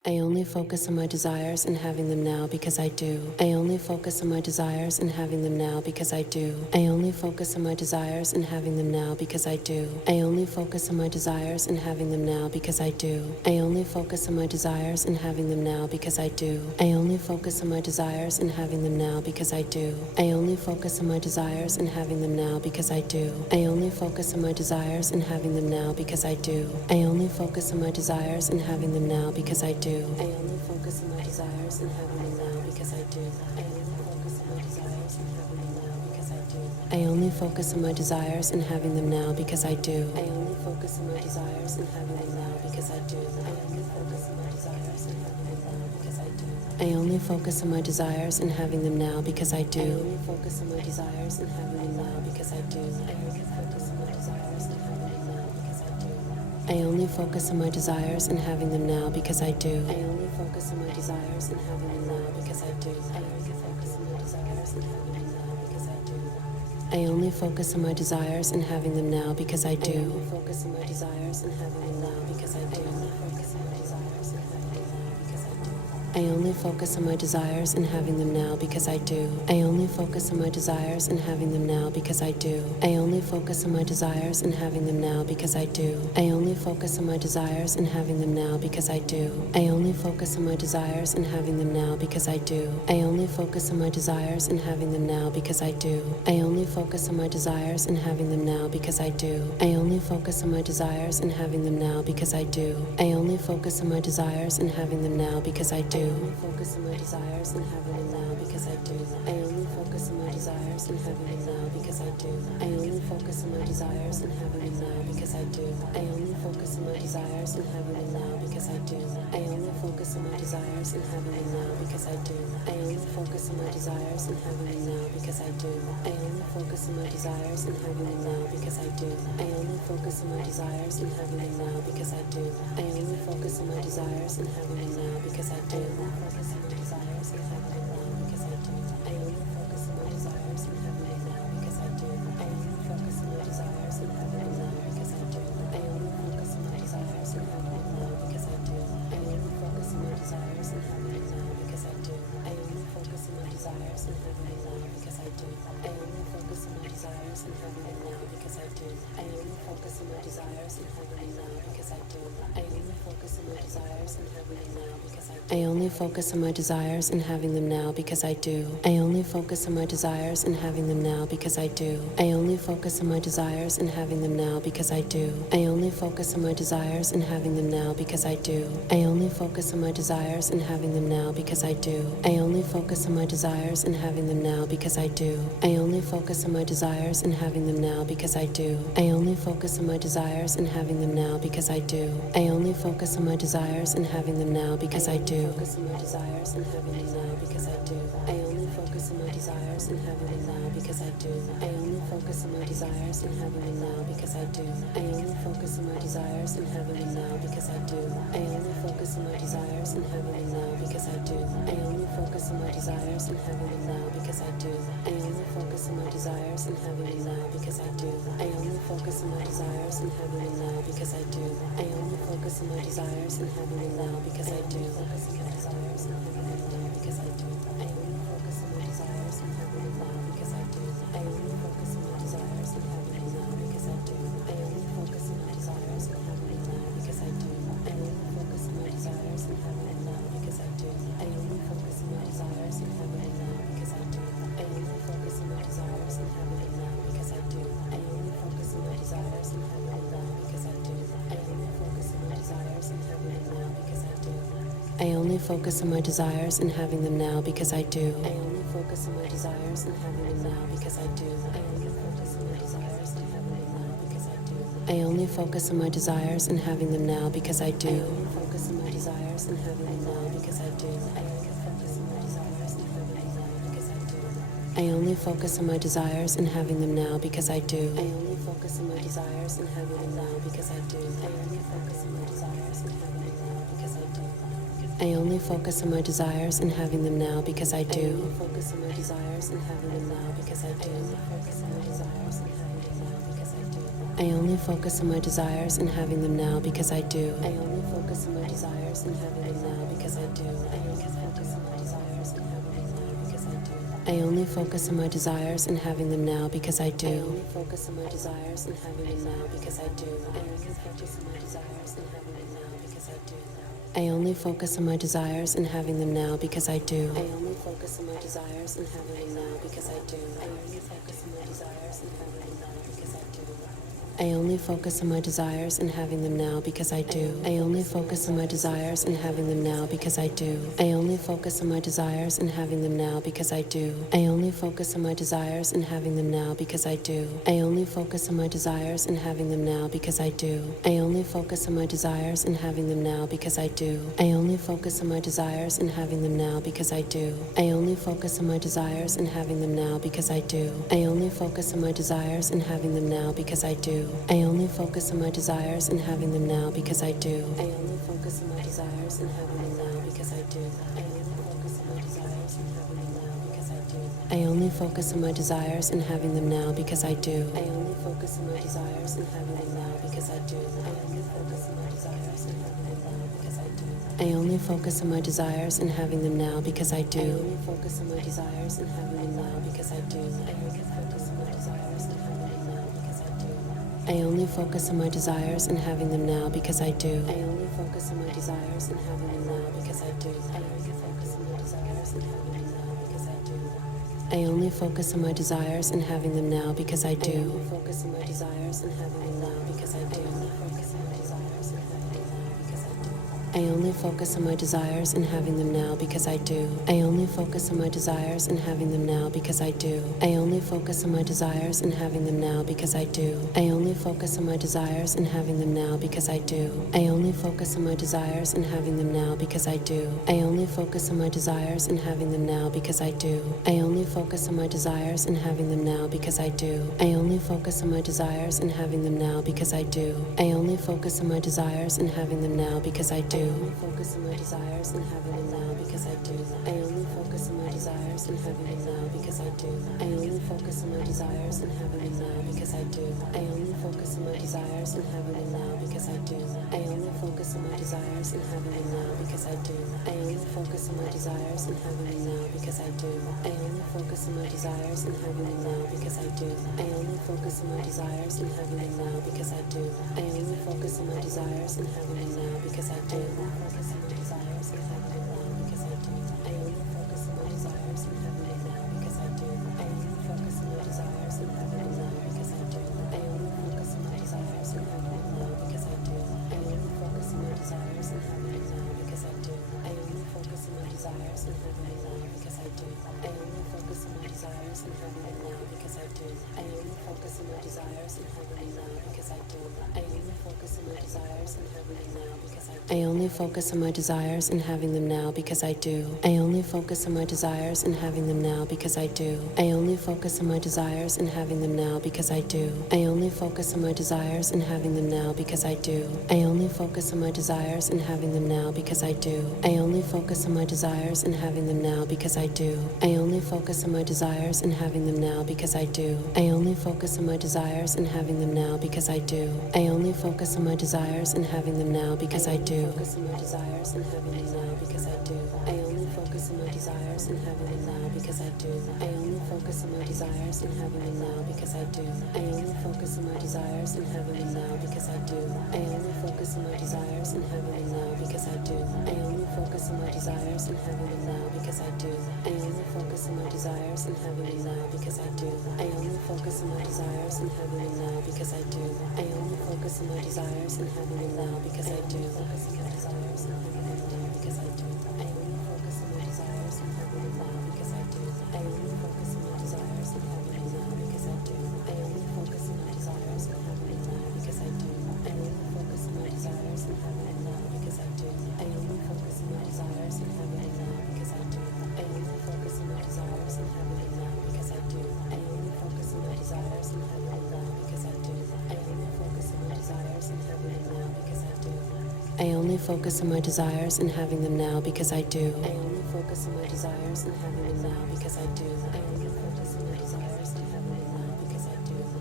I only focus on my desires and having them now because I do. I only focus on my desires and having them now because I do. I only focus on my desires and having them now because I do. I only focus on my desires and having them now because I do. I only focus on my desires and having them now because I do. I only focus on my desires and having them now because I do. I only focus on my desires and having them now because I do. I only focus on my desires and having them now because I do. I only focus on my desires and having them now because I do. I only focus on my desires and having them now because I do. I only focus on my desires and having them now because I do. I only focus on my desires and having them now because I do. I only focus on my desires and having them now because I do. I only focus on my desires and having them now because I do. I only focus on my desires and having them now because I do. I only focus on my desires and having them now because I do. I only focus on my desires and having them now because I do. I only focus on my desires and having them now because I do. I only focus on my desires and having them now because I do. I only focus on my desires and having them now because I do. I only focus on my desires and having them now because I do. I only focus on my desires and having them now because I do. I only focus on my desires and having them now because I do. I only focus on my desires and having them now because I do. I only focus on my desires and having them now because I do. I only focus on my desires and having them now because I do. I only focus on my desires and having them now because I do. I only focus on my desires and having them now because I do. I only focus on my desires and having them now because I do. I only focus on my desires and having them now because I do. I only focus on my desires and having them now because I do. I only focus on my desires and having them now because I do. I only focus on my desires and having them now because I do. I only focus on my desires and having them now because I do. I only focus on my desires and having them now because I do. I only focus on my desires and having them now because I do. I only focus on my desires and having them now because I do. I only focus on my desires and having them now because I do. I only focus on my desires and having them now because I do. I only focus on my desires and having them now because I do. I only focus on my desires and having them now because I do. I only focus on my desires and having them now because I do. I only focus on my desires and having them now because I do. I only focus on my desires and having them now because I do. I only focus on my desires and having them now because I do. I only focus on my desires and having them now because I do. I only focus on my desires and having them now because I do. I only focus on my desires and having them now because I do. I only focus on my desires and having them now because I do. I only focus on my desires and having them now because I do. I only focus on my desires and having them now because I do. I only focus on my desires and having them now because I do. I only focus on my desires and having them now because I do. I only focus on my desires and having them now because I do. I only focus on my desires and having them now because I do. I only focus on my desires and having them now because I do. I only focus on my desires and having them now because I do. I only focus on my desires and having them now because I do. Focus on my desires and having them now because I do. I only focus on my desires and having them now because I do. I only focus on my desires and having them now because I do. I only focus on my desires and having them now because I do. I only focus on my desires and having them now because I do. I only focus on my desires and having them now because I do. I only focus on my desires and having them now because I do. I only focus on my desires and having them now because I do. I only focus on my desires and having them now because I do. Focus on my desires and having them now because I do. I only focus on my desires and having them now because I do. I only focus on my desires and having them now because I do. I only focus on my desires and having them now because I do. I only focus on my desires and having them now because I do. I only focus on my desires and having them now because I do. I only focus on my desires and having them now because I do. I only focus on my desires and having them now because I do. I only focus on my desires and having them now because I do. I only focus on my desires and having them now because I do. I only focus on my desires and having them now because I do. I only focus on my desires and having them now because I do. I only focus on my desires and having them now because I do. I only focus on my desires and having them now because I do. I only focus on my desires and having them now because I do. I only focus on my desires and having them now because I do. I only focus on my desires and having them now because I do. I only focus on my desires and having them now because I do. I only focus on my desires and having them now because I do. I only focus on my desires and having them now because I do. I only focus on my desires and having them now because I do. I only focus on my desires and having them now because I do. I only focus on my desires and having them now because I do. I only focus on my desires and having them now because I do. I only focus on my desires and having them now because I do. I only focus on my desires and having them now because I do. I only focus on my desires and having them now because I do. I only focus on my desires and having them now because I do. I only focus on my desires and having them now because I do. I only focus on my desires and having them now because I do. I only focus on my desires and having them now because I do. I only focus on my desires and having them now because I do. I only focus on my desires and having them now because I do. I only focus on my desires and having them now because I do. I only focus on my desires and having them now because I do. I only focus on my desires and having them now because I do. I only focus on my desires and having them now because I do. I only focus on my desires and having them now because I do. I only focus on my desires and having them now because I do. I only focus on my desires and having them now because I do. I only focus on my desires and having them now because I do. I only focus on my desires and having them now because I do. I only focus on my desires and having them now because I do. I only focus on my desires and having them now because I do. I only focus on my desires and having them now because I do. I only focus on my desires and having them now because I do. I only focus on my desires and having them now because I do. I only focus on my desires and having them now because I do. I only focus on my desires and having them now because I do. I only focus on my desires and having them now because I do. I only focus on my desires and having them now because I do. I only focus on my desires and having them now because I do. I only focus on my desires and having them now because I do. I only focus on my desires and having them now because I do. I only focus on my desires and having them now because I do. I only focus on my desires and having them now because I do. I only focus on my desires and having them now because I do. I only focus on my desires and having them now because I do. I only focus on my desires and having them now because I do. I only focus on my desires and having them now because I do. I only focus on my desires and having them now because I do. I only focus on my desires and having them now because I do. I only focus on my desires and having them now because I do. I only focus on my desires and having them now because I do. I only focus on my desires and having them now because I do. I only focus on my desires and having them now because I do. I only focus on my desires and having them now because I do. I only focus on my desires and having them now because I do. I only focus on my desires and having them now because I do. I only focus on my desires and having them now because I do. I only focus on my desires and having them now because I do. Focus on my desires and having them now because I do. I only focus on my desires and having them now because I do. I only focus on my desires and having them now because I do. I only focus on my desires and having them now because I do. I only focus on my desires and having them now because I do. I only focus on my desires and having them now because I do. I only focus on my desires and having them now because I do. I only focus on my desires and having them now because I do. I only focus on my desires and having them now because I do. I only focus on my desires and having them now because I do. I only focus on my desires and having them now because I do. I only focus on my desires and having them now because I do. I only focus on my desires and having them now because I do. I only focus on my desires and having them now because I do. I only focus on my desires and having them now because I do. I only focus on my desires and having them now because I do. I only focus on my desires and having them now because I do. I only focus on my desires and having them now because I do. Focus on my desires and having them now because I do. I only focus on my desires and having them now because I do. I only focus on my desires and having them now because I do. I only focus on my desires and having them now because I do. I only focus on my desires and having them now because I do. I only focus on my desires and having them now because I do. I only focus on my desires and having them now because I do. I only focus on my desires and having them now because I do. I only focus on my desires and having them now because I do. Focus on my desires and having them now because I do. I only focus on my desires and having them now because I do. I only focus on my desires and having them now because I do. I only focus on my desires and having them now because I do. I only focus on my desires and having them now because I do. I only focus on my desires and having them now because I do. I only focus on my desires and having them now because I do. I only focus on my desires and having them now because I do. I only focus on my desires and having them now because I do. I only focus on my desires and having them now because I do. I only focus on my desires and having them now because I do. I only focus on my desires and having them now because I do.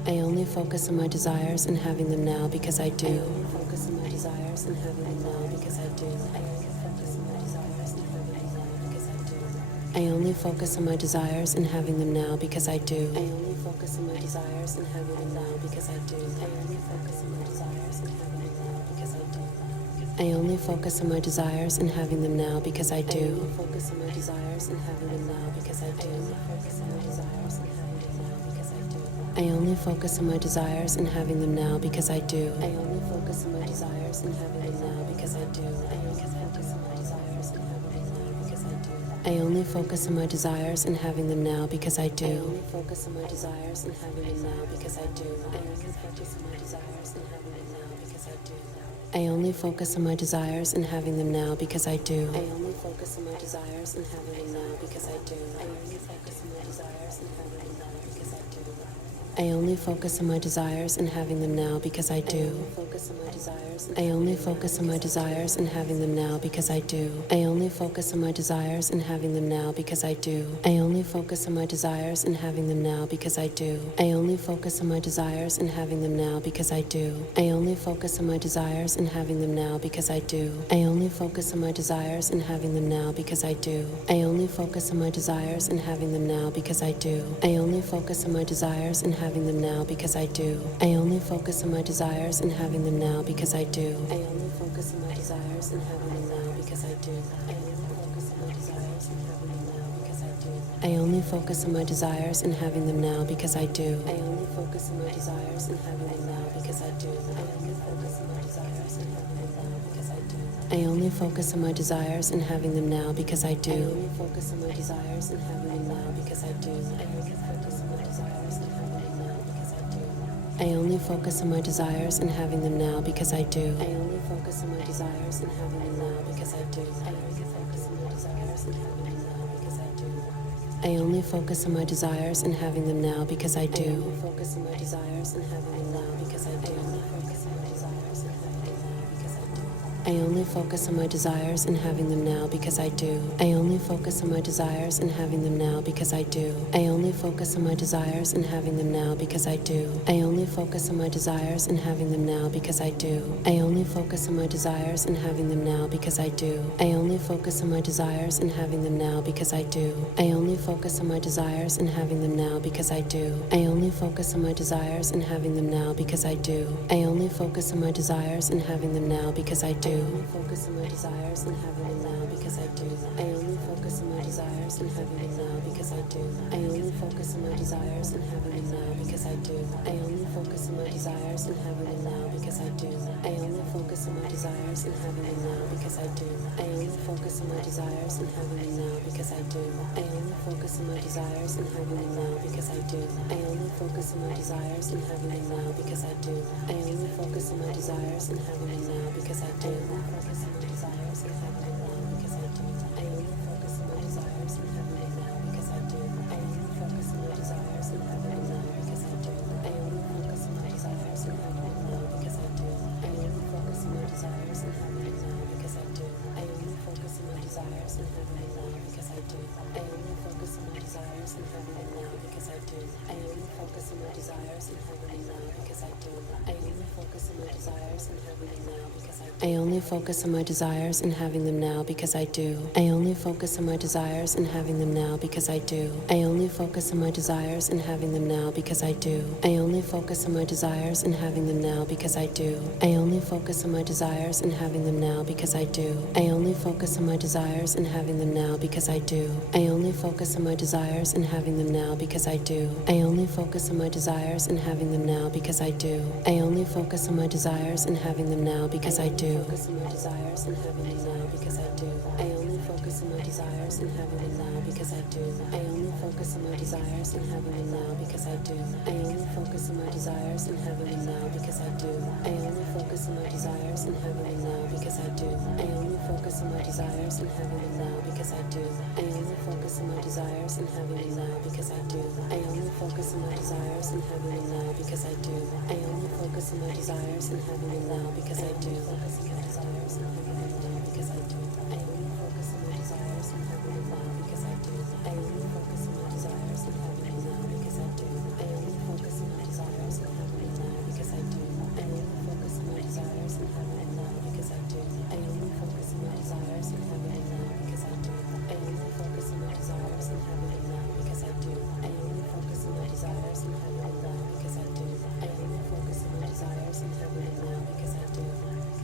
I only focus on my desires and having them now because I do. I only focus on my desires and having them now because I do. I only focus on my desires and having them now because I do. I only focus on my desires and having them now because I do. I only focus on my desires and having them now because I do. I only focus on my desires and having them now because I do. I only focus on my desires and having them now because I do. I only focus on my desires and having them now because I do. I only focus on my desires and having them now because I do. I only focus on my desires and having them now because I do. I only focus on my desires and having them now because I do. I only focus on my desires and having them now because I do. I only focus on my desires and having them now because I do. I only focus on my desires and having them now because I do. I only focus on my desires and having them now because I do. I only focus on my desires and having them now because I do. I only focus on my desires and having them now because I do. I only focus on my desires and having them now because I do. I only focus on my desires and having them now because I do. I only focus on my desires and having them now because I do. I only focus on my desires and having them now because I do. I only focus on my desires and having them now because I do. I only focus on my desires and having them now because I do. I only focus on my desires and having them now because I do. I only focus on my desires and having them now because I do. I only focus on my desires and having them now because I do. I only focus on my desires and having them now because I do. I only focus on my desires and having them now because I do. I only focus on my desires and having them now because I do. I only focus on my desires and having them now because I do. I only focus on my desires and having them now because I do. I only focus on my desires and having them now because I do. I only focus on my desires and having them now because I do. I only focus on my desires and having them now because I do. I only focus on my desires and having them now because I do. I only focus on my desires and having them now because I do. I only focus on my desires and having them now because I do. I only focus on my desires and having them now because I do. I only focus on my desires and having them now because I do. I only focus on my desires and having them now because I do. I only focus on my desires and having them now because I do. I only focus on my desires and having them now because I do. I only focus on my desires and having them now because I do. I only focus on my desires and having them now because I do. I only focus on my desires and having them now because I do. I only focus on my desires and having them now because I do. I only focus on my desires and having them now because I do. I only focus on my desires and having them now because I do. I only focus on my desires and having them now because I do. I only focus on my desires and having them now because I do. I only focus on my desires and having them now because I do. I only focus on my desires and having them now because I do. I only focus on my desires and having them now because I do. I only focus on my desires and having them now because I do. I only focus on my desires and having them now because I do. I only focus on my desires and having them now because I do. I only focus on my desires and having them now because I do. Focus on my desires and having them now because I do. I only focus on my desires and having them now because I do. I only focus on my desires and having them now because I do. I only focus on my desires and having them now because I do. I only focus on my desires and having them now because I do. I only focus on my desires and having them now because I do. I only focus on my desires and having them now because I do. I only focus on my desires and having them now because I do. I only focus on my desires and having them now because I do. I only focus on my desires and having them now because I do. I only focus on my desires and having them now because I do. I only focus on my desires and having them now because I do. I only focus on my desires and having them now because I do. I only focus on my desires and having them now because I do. I only focus on my desires and having them now because I do. I only focus on my desires and having them now because I do. I only focus on my desires and having them now because I do. I only focus on my desires and having them now because I do. Focus on my desires and having them now because I do. I only focus on my desires and having them now because I do. I only focus on my desires and having them now because I do. I only focus on my desires and having them now because I do. I only focus on my desires and having them now because I do. I only focus on my desires and having them now because I do. I only focus on my desires and having them now because I do. I only focus on my desires and having them now because I do. I only focus on my desires and having them now because I do. Focus on my desires and having them now because I do. I only focus on my desires and having them now because I do. I only focus on my desires and having them now because I do. I only focus on my desires and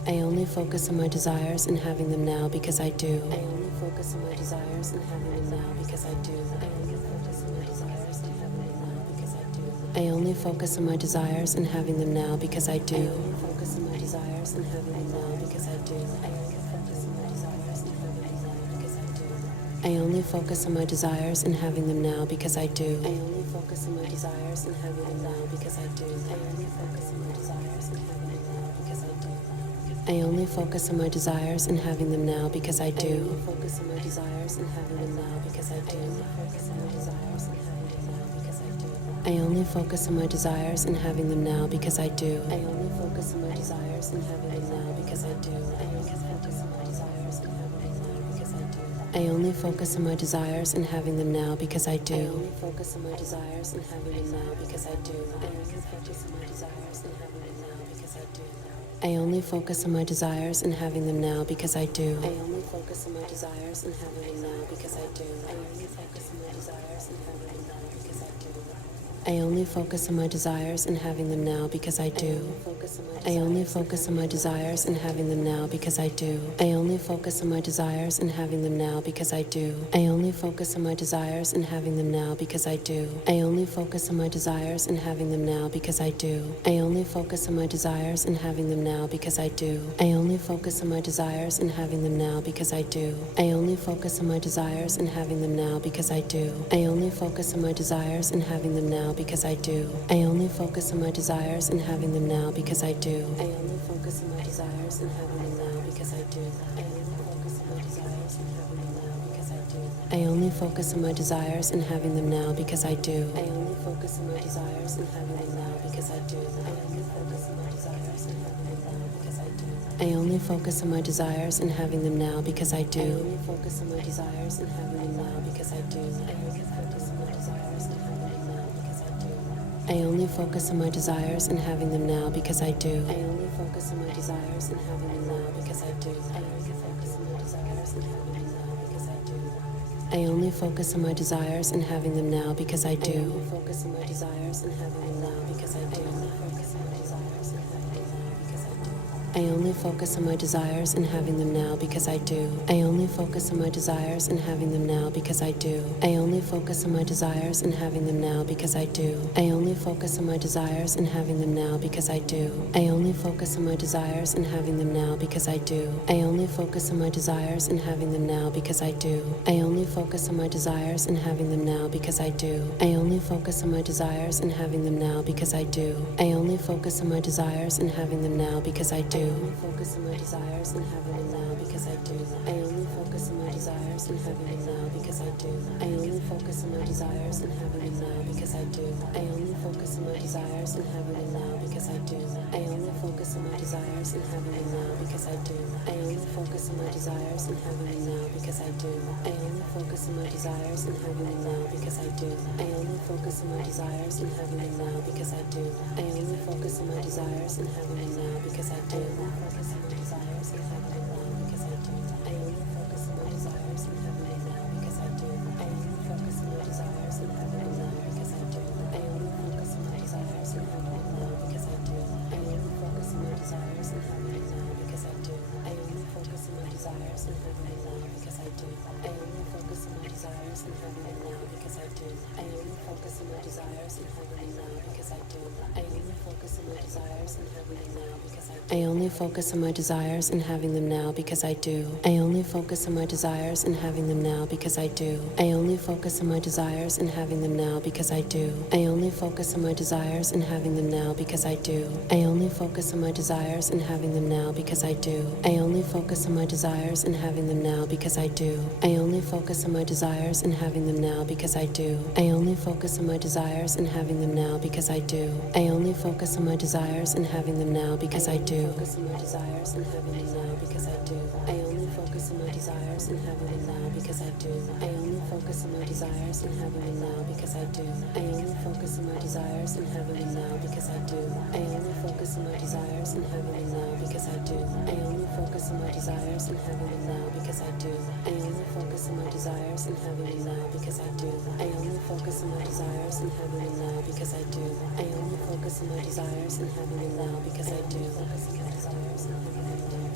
I only focus on my desires and having them now because I do. I only focus on my desires and having them now because I do. I only focus on my desires and having them now because I do. I only focus on my desires and having them now because I do. I only focus on my desires and having them now because I do. I only focus on my desires and having them now because I do. I only focus on my desires and having them now because I do. I only focus on my desires and having them now because I do. I only focus on my desires and having them now because I do. I only focus on my desires and having them now because I do. I only focus on my desires and having them now because I do. I only focus on my desires and having them now because I do. I only focus on my desires and having them now because I do. I only focus on my desires and having them now because I do. I only focus on my desires and having them now because I do. I only focus on my desires and having them now because I do. I only focus on my desires and having them now because I do. I only focus on my desires and having them now because I do. I only focus on my desires and having them now because I do. I only focus on my desires and having them now because I do. I only focus on my desires and having them now because I do. I only focus on my desires and having them now because I do. I only focus on my desires and having them now because I do. I only focus on my desires and having them now because I do. I only focus on my desires and having them now because I do. I only focus on my desires and having them now because I do. I only focus on my desires and having them now because I do. I only focus on my desires and having them now because I do. I only focus on my desires and having them now because I do. I only focus on my desires and having them now because I do. I only focus on my desires and having them now because I do. I only focus on my desires and having them now because I do. I only focus on my desires and having them now because I do. I only focus on my desires and having them now because I do. I only focus on my desires and having them now because I do. I only focus on my desires and having them now because I do. I only focus on my desires and having them now because I do. I only focus on my desires and having them now because I do. I only focus on my desires and having them now because I do. I only focus on my desires and having them now because I do. I only focus on my desires and having them now because I do. I only focus on my desires and having them now because I do. I only focus on my desires and having them now because I do. I only focus on my desires and having them now because I do. I only focus on my desires and having them now because I do. I only focus on my desires and having them now because I do. I only focus on my desires and having them now because I do. I only focus on my desires and having them now because I do. I only focus on my desires and having them now because I do. I only focus on my desires and having them now because I do. I only focus on my desires and having them now because I do. I only focus on my desires and having them now because I do. I only focus on my desires and having them now because I do. I only focus on my desires and having them now because I do. I only focus on my desires and having them now because I do. I only focus on my desires and having them now because I do. I only focus on my desires and having them now because I do. I only focus on my desires and having them now because I do. I only focus on my desires and having them now because I do. I only focus on my desires and having them now because I do. I only focus on my desires and having them now because I do. Focus on my desires and having them now because I do. I only focus on my desires and having them now because I do. I only focus on my desires and having them now because I do. I only focus on my desires and having them now because I do. I only focus on my desires and having them now because I do. I only focus on my desires and having them now because I do. I only focus on my desires and having them now because I do. I only focus on my desires and having them now because I do. I only focus on my desires and having them now because I do. I only focus on my desires and having them now because I do. I only focus on my desires and having them now because I do. I only focus on my desires and having them now because I do. I only focus on my desires and having them now because I do. I only focus on my desires and having them now because I do. I only focus on my desires and having them now because I do. I only focus on my desires and having them now because I do. I only focus on my desires and having them now because I do. I only focus on my desires and having them now because I do. Focus on my desires and having them now because I do. I only focus on my desires and having them now because I do. I only focus on my desires and having them now because I do. I only focus on my desires and having them now because I do. I only focus on my desires and having them now because I do. I only focus on my desires and having them now because I do. I only focus on my desires and having them now because I do. I only focus on my desires and having them now because I do. I only focus on my desires and having them now because I do. Focus on my desires and having them now.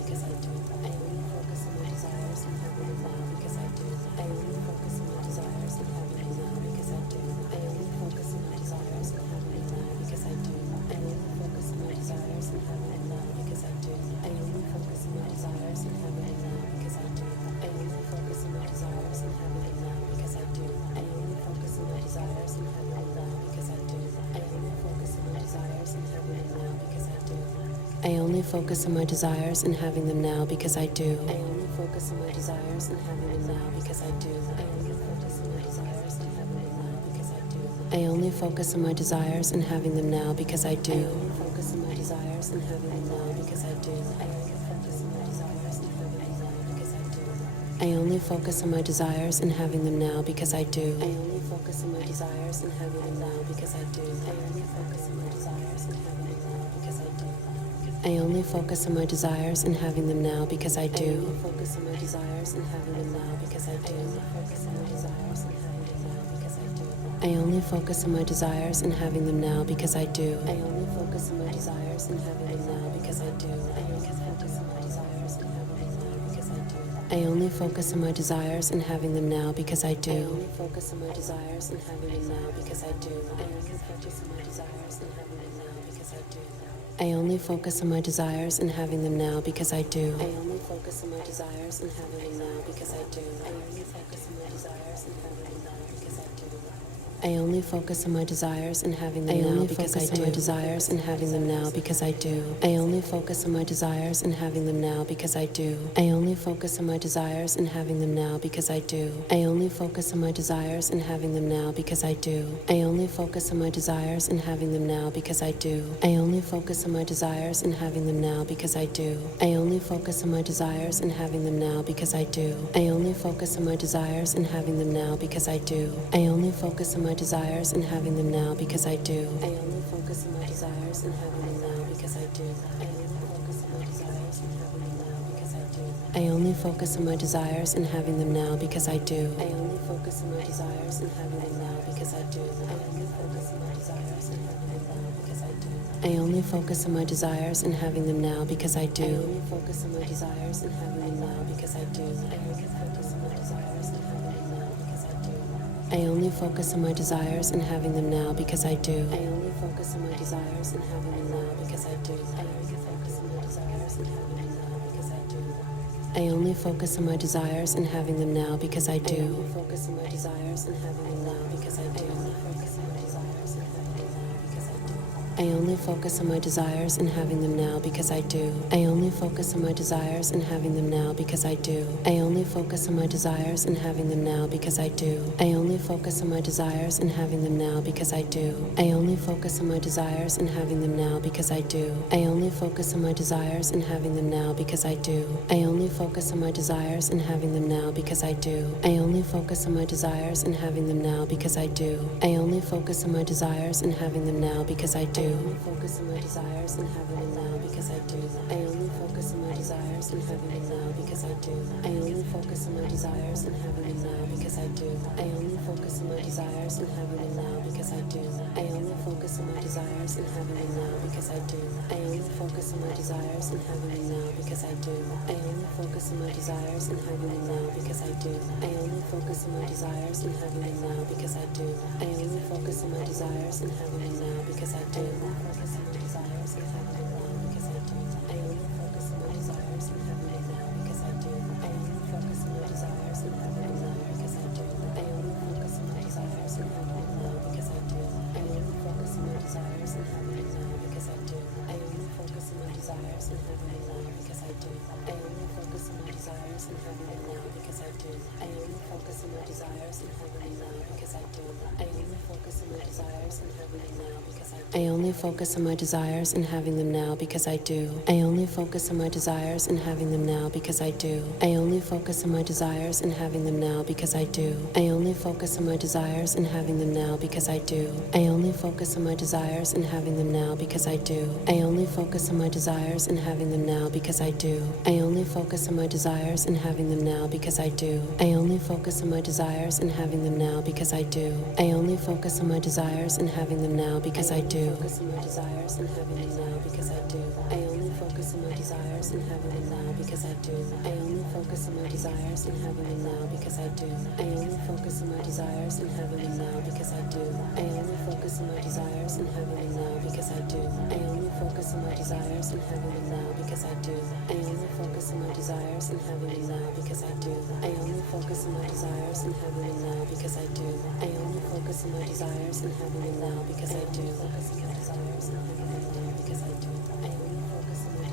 I only focus on my desires and having them now because I do. I only focus on my desires and having them now because I do. I only focus on my desires and having them now because I do. I only focus on my desires and having them now because I do. I only focus on my desires and having them now because I do. I only focus on my desires and having them now because I do. I only focus on my desires and having them now because I do. I only focus on my desires and having them now because I do. I only focus on my desires and having them now because I do. I only focus on my desires and having them now because I do. I only focus on my desires and having them now because I do. I only focus on my desires and having them now because I do. I only focus on my desires and having them now because I do. I only focus on my desires and having them now because I do. I only focus on my desires and having them now because I do. I only focus on my desires and having them now because I do. I only focus on my desires and having them now because I do. I only focus on my desires and having them now because I do. I only focus on my desires and having them now because I do. I only focus on my desires and having them now because I do. I only focus on my desires and having them now because I do. I only focus on my desires and having them now because I do. I only focus on my desires and having them now because I do. I only focus on my desires and having them now because I do. I only focus on my desires and having them now because I do. I only focus on my desires and having them now because I do. I only focus on my desires and having them now because I do. I only focus on my desires and having them now because I do. I only focus on my desires and having them now because I do. I only focus on my desires and having them now because I do. I only focus on my desires and having them now because I do. I only focus on my desires and having them now because I do. I only focus on my desires and having them now because I do. I only focus on my desires and having them now because I do. I only focus on my desires and having them now because I do. I only focus on my desires and having them now because I do. I only focus on my desires and having them now because I do. I only focus on my desires and having them now because I do. I only focus on my desires and having them now because I do. I only focus on my desires and having them now because I do. I only focus on my desires and having them now because I do. I only focus on my desires and having them now because I do. I only focus on my desires and having them now because I do. I only focus on my desires and having them now because I do. I only focus on my desires and having them now because I do. I only focus on my desires and having them now because I do. I only focus on my desires and having them now because I do. I only focus on my desires and having them now because I do. I only focus on my desires and having them now because I do. I only focus on my desires and having them now because I do. I only focus on my desires and having them now because I do. I only focus on my desires and having them now because I do. I only focus on my desires and having them now because I do. I only focus on my desires and having them now because I do. I only focus on my desires and having them now because I do. I only focus on my desires and having them now because I do. I only focus on my desires and having them now because I do. I only focus on my desires and having them now because I do. I only focus on my desires and having them now because I do. I only focus on my desires and having them now because I do. I only focus on my desires and having them now because I do. I only focus on my desires and having them now because I do. I only focus on my desires and having them now because I do. I only focus on my desires and having them now because I do. I only focus on my desires and having them now because I do. I only focus on my desires and having them now because I do. I only focus on my desires and having them now because I do. I only focus on my desires and having them now because I do. I only focus on my desires and having them now because I do. I only focus on my desires and having them now because I do. I only focus on my desires and having them now because I do. I only focus on my desires and having them now because I do. I only focus on my desires and having them now because I do. I only focus on my desires and having them now because I do. I only focus on my desires and having them now because I do. I only focus on my desires and having them now because I do. I only focus on my desires and having them now because I do. I only focus on my desires and having them now because I do. I only focus on my desires and having them now because I do. Focus on my desires and having them now because I do. I only focus on my desires and having them now because I do. I only focus on my desires and having them now because I do. I only focus on my desires and having them now because I do. I only focus on my desires and having them now because I do. I only focus on my desires and having them now because I do. I only focus on my desires and having them now because I do. I only focus on my desires and having them now because I do. I only focus on my desires and having them now because I do. Focus on my desires and having them now because I do. I only focus on my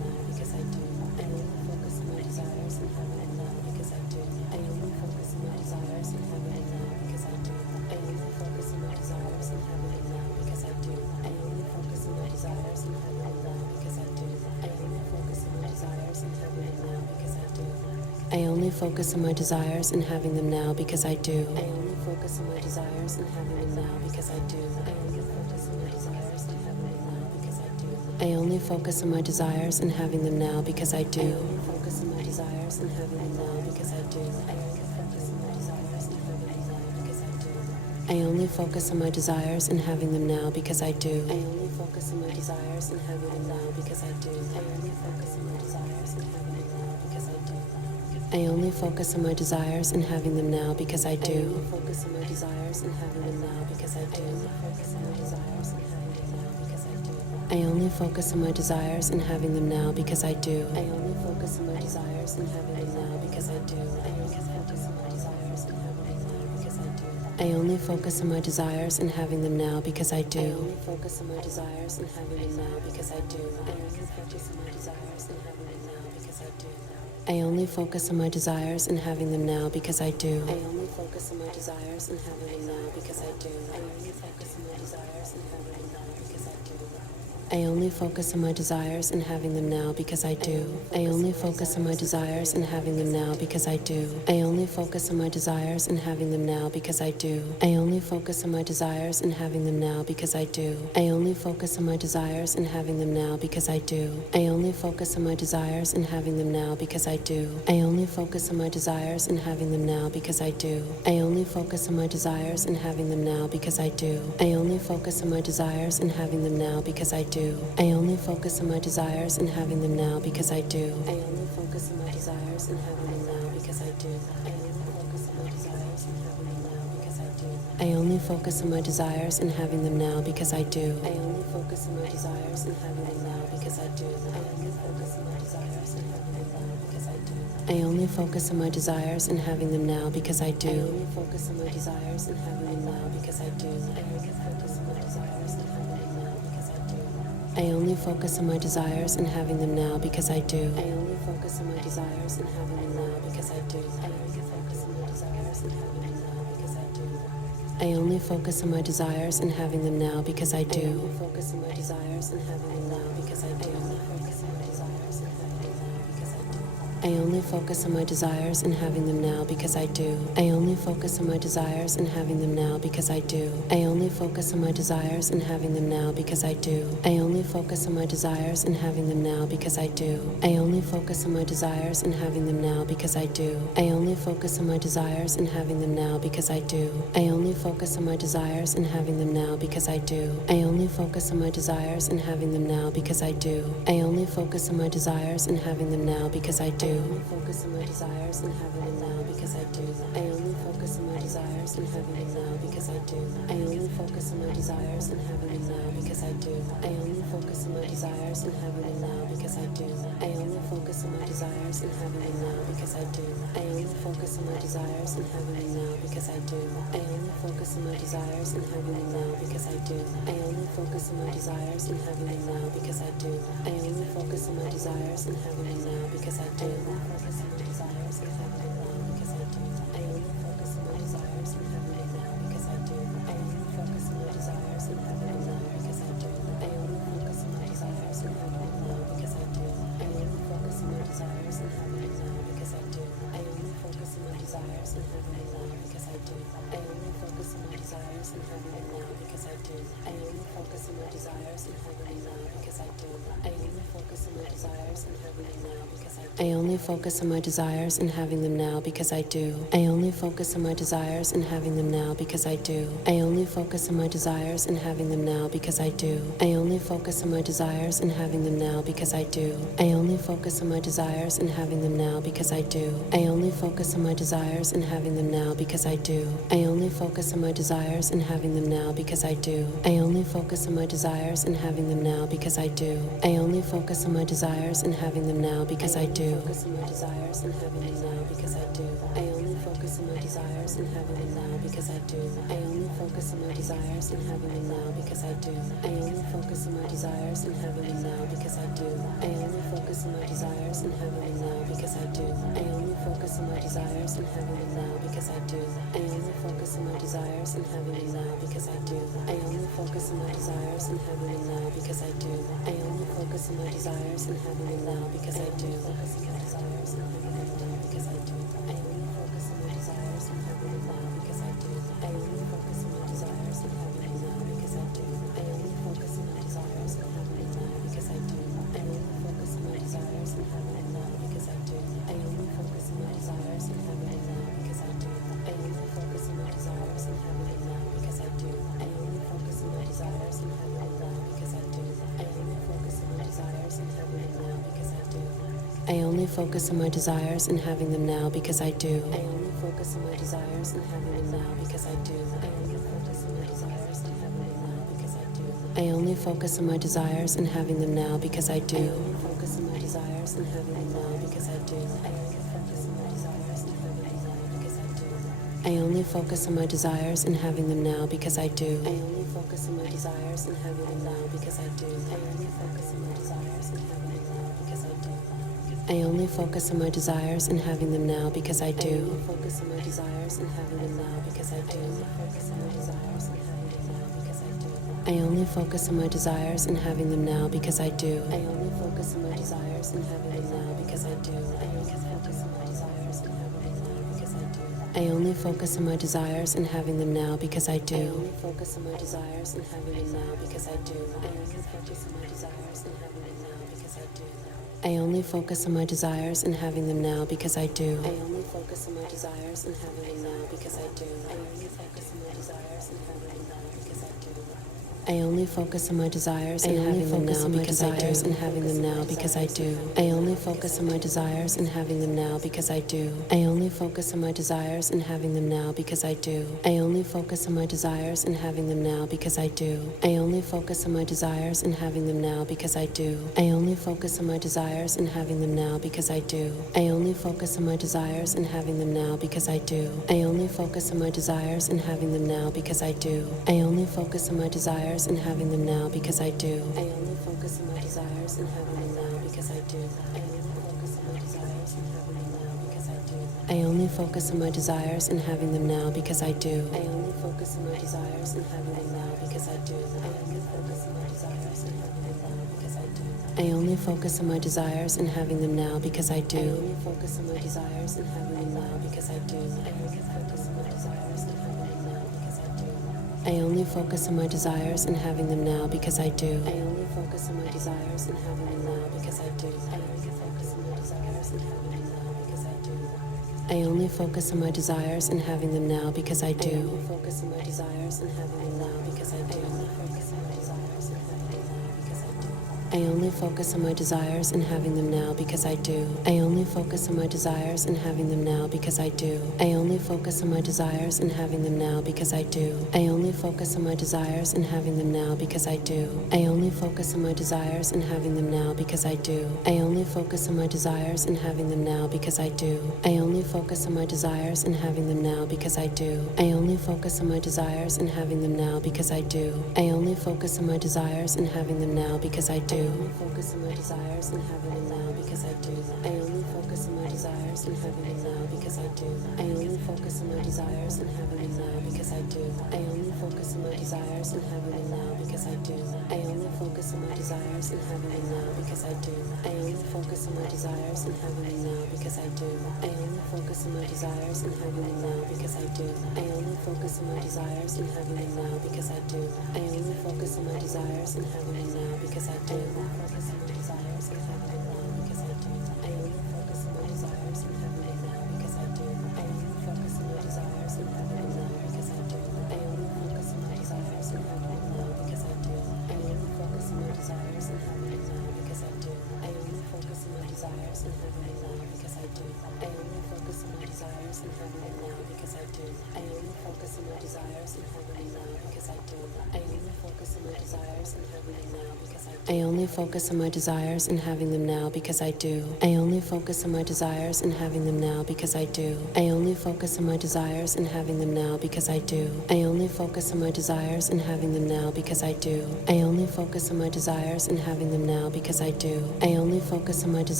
I only focus on my desires and having them now because I do. I only focus on my desires and having them now because I do. I only focus on my desires and having them now because I do. I only focus on my desires and having them now because I do. I only focus on my desires and having them now because I do. I only focus on my desires and having them now because I do. I only focus on my desires and having them now because I do. I only focus on my desires and having them now because I do. I only focus on my desires and having them now because I do. I only focus on my desires and having them now because I do. I only focus on my desires and having them now because I do. I only focus on my desires and having them now because I do. I only focus on my desires and having them now because I do. I only focus on my desires and having them now because I do. I only focus on my desires and having them now because I do. I only focus on my desires and having them now because I do. I only focus on my desires and having them now because I do. I only focus on my desires and having them now because I do. I only focus on my desires and having them now because I do. I only focus on my desires and having them now because I do. I only focus on my desires and having them now because I do. I only focus on my desires and having them now because I do. I only focus on my desires and having them now because I do. I only focus on my desires and having them now because I do. I only focus on my desires and having them now because I do. I only focus on my desires and having them now because I do. I only focus on my desires and having them now because I do. I only focus on my desires and having them now because I do. I only focus on my desires and having them now because I do. I only focus on my desires and having them now because I do. I only focus on my desires and having them now because I do. I only focus on my desires and having them now because I do. I only focus on my desires and having them now because I do. I only focus on my desires and having them now because I do. I only focus on my desires and having them now because I do. I only focus on my desires and having them now because I do. I only focus on my desires and having them now because I do. I only focus on my desires and having them now because I do. I only focus on my desires and having them now because I do. I only focus on my desires and having them now because I do. I only focus on my desires and having them now because I do. I only focus on my desires and having them now because I do. I only focus on my desires and having them now because I do. I only focus on my desires and having them now because I do. I only focus on my desires and having them now because I do. I only focus on my desires and having them now because I do. I only focus on my desires and having them now because I do. I only focus on my desires and having them now because I do. I only focus on my desires and having them now because I do. I only focus on my desires and having them now because I do. I only focus on my desires and having them now because I do. I only focus on my desires and having them now because I do. I only focus on my desires and having them now because I do. I only focus on my desires and having them now because I do. I only focus on my desires and having them now because I do. I only focus on my desires and having them now because I do. I only focus on my desires and having them now because I do. I only focus on my desires and having them now because I do. I only focus on my desires and having them now because I do. I only focus on my desires and having them now because I do. I only focus on my desires and having them now because I do. I only focus on my desires and having them now because I do. I only focus on my desires and having them now because I do. I only focus on my desires and having them now because I do. I only focus on my desires and having them now because I do. I only focus on my desires and having them now because I do. I only focus on my desires and having them now because I do. I only focus on my desires and having them now because I do. I only focus on my desires and having them now because I do. I only focus on my desires and having them now because I do. I only focus on my desires and having them now because I do. I only focus on my desires and having them now because I do. I only focus on my desires and having them now because I do. I only focus on my desires and having them now because I do. I only focus on my desires and having them now because I do. I only focus on my desires and having them now because I do. I only focus on my desires and having them now because I do. I only focus on my desires and having them now because I do. I only focus on my desires and having them now because I do. Focus on my desires and having them now because I do. I only focus on my desires and having them now because I do. I only focus on my desires and having them now because I do. I only focus on my desires and having them now because I do. I only focus on my desires and having them now because I do. I only focus on my desires and having them now because I do. I only focus on my desires and having them now because I do. I only focus on my desires and having them now because I do. I only focus focus on my desires and having them now because I do. Focus on my desires and having them now because I do. I only focus on my desires and having them now because I do. I only focus on my desires and having them now because I do. I only focus on my desires and having them now because I do. I only focus on my desires and having them now because I do. I only focus on my desires and having them now because I do. I only focus on my desires and having them now because I do. I only focus on my desires and having them now because I do. I only focus on my desires and having them now because I do. I only focus on my desires and having them now because I do. I only focus on my desires and having them now because I do. I only focus on my desires and having them now because I do. I only focus on my desires and having them now because I do. I only focus on my desires and having them now because I do. I only focus on my desires and having them now because I do. I only focus on my desires and having them now because I do. I only focus on my desires and having them now because I do. I only focus on my desires and having them now because I do. I only focus on my desires and having them now because I do. I only focus on my desires and having them now because I do. I only focus on my desires and having them now because I do. I only focus on my desires and having them now because I do. I only focus on my desires and having them now because I do. I only focus on my desires and having them now because I do. I only focus on my desires and having them now because I do. I only focus on my desires and having them now because I do. I only focus on my desires and having them now because I do. I only focus on my desires and having them now because I do. I only focus on my desires and having them now because I do. I only focus on my desires and having them now because I do. And having them now because I do. I only focus on my desires and having them now because I do. I only focus on my desires and having them now because I do. I only focus on my desires and having them now because I do. I only focus on my desires and having them now because I do. I only focus on my desires and having them now because I do. I only focus on my desires and having them now because I do. I only focus on my desires and having them now because I do. I only focus on my desires and having them now because I do. I only focus on my desires and having them now because I do. I only focus on my desires and having them now because I do. I only focus on my desires and having them now because I do. I only focus on my desires and having them now because I do. I only focus on my desires and having them now because I do. I only focus on my desires and having them now because I do. I only focus on my desires and having them now because I do. I only focus on my desires and having them now because I do. I only focus on my desires and having them now because I do. I only focus on my desires and having them now because I do. I only focus on my desires and having them now because I do. I only focus on my desires and having them now because I do. I only focus on my desires and having them now because I do. I only focus on my desires and having them now because I do. I only focus on my desires and having them now because I do. I only focus on my desires and having them now because I do. I only focus on my desires and having them now because I do. I only focus on my desires and having them now because I do. I only focus on my desires and having them now because I do. I only focus on my desires and having them now because I do. I only focus on my desires and having them now because I do. I only focus on my desires and having them now because I do. I only focus on my desires and having them now because I do. I only focus on my desires and having them now because I do. I only focus on my desires and having them now because I do. I only focus on my desires and having them now because I do. I only focus on my desires and having them now because I do. I only focus on my desires and having them now because I do. I only focus on my desires and having them now because I do. I only focus on my desires and having them now because I do. I only focus on my desires and having them now because I do. Focus on my desires and having them now because I do. I only focus on my desires and having them now because I do. I only focus on my desires and having them now because I do. I only focus on my desires and having them now because I do. I only focus on my desires and having them now because I do. I only focus on my desires and having them now because I do. I only focus on my desires and having them now because I do. I only focus on my desires and having them now because I do. I only focus on my desires and having them now because I do. I only focus on my desires and having them now because I do. I only focus on my desires and having them now because I do. I only focus on my desires and having them now because I do. I only focus on my desires and having them now because I do. I only focus on my desires and having them now because I do. I only focus on my desires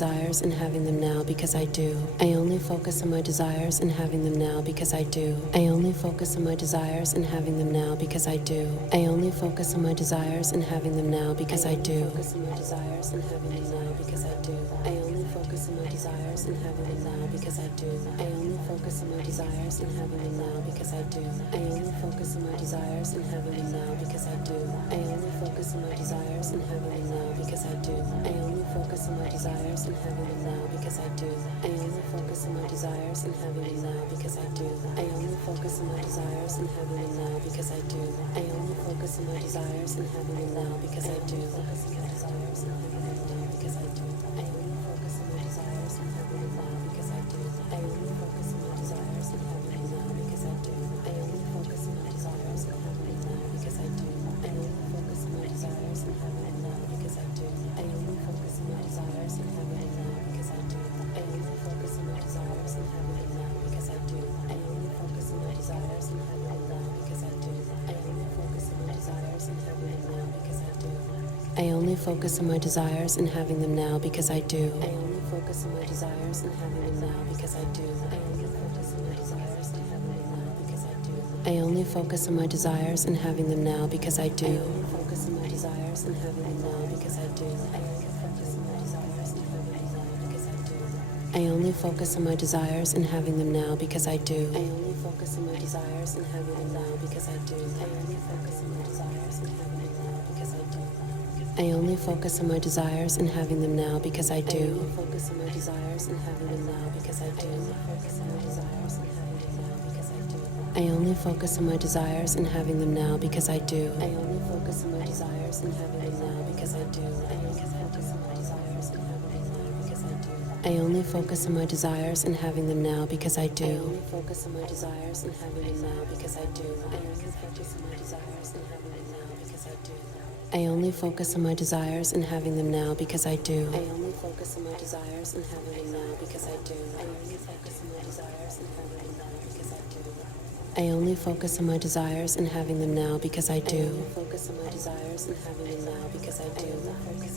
desires and having them now because I do. I only focus on my desires and having them now because I do. I only focus on my desires and having them now because I do. I only focus on my desires and having them now because I do. Focus on my desires and having them now because I do. I only focus on my desires and having them now because I do. I only focus on my desires and having them now because I do. I only focus on my desires and having them now because I do. I only focus on my desires and having them now because I do. I only focus on my desires and having them now because I do. I only focus on my desires and having them now because I do. I only focus on my desires and having them now because I do. I only focus on my desires and having them now because I do. Focus on my desires and having them now because I do. I only focus on my desires and having them now because I do. I only focus on my desires and having them now because I do. I only focus on my desires and having them now because I do. I only focus on my desires and having them now because I do. I only focus on my desires and having them now because I do. I only focus on my desires and having them now because I do. I only focus on my desires and having them now because I do. I only focus on my desires and having them now because I do. I only focus on my desires and having them now because I do. I only focus on my desires and having them now because I do. I only focus on my desires and having them now because I do. I only focus on my desires and having them now because I do. I only focus on my desires and having them now because I do. I only focus on my desires and having them now because I do. I only focus on my desires and having them now because I do. I only focus on my desires and having them now because I do. I only focus on my desires and having them now because I do. I only focus on my desires and having them now because I do. I only focus on my desires and having them now because I do. I only focus on my desires and having them now because I do. I only focus on my desires and having them now because I do. I only focus on my desires and having them now because I do. I only focus on my desires and having them now because I do. I only focus on my desires and having them now because I do. I only focus on my desires and having them now because I do. I only focus on my desires and having them now because I do. I only focus on my desires and having them now because I do. I only focus on my desires and having them now because I do. I only focus on my desires and having them now because I do. I only focus on my desires and having them now because I do.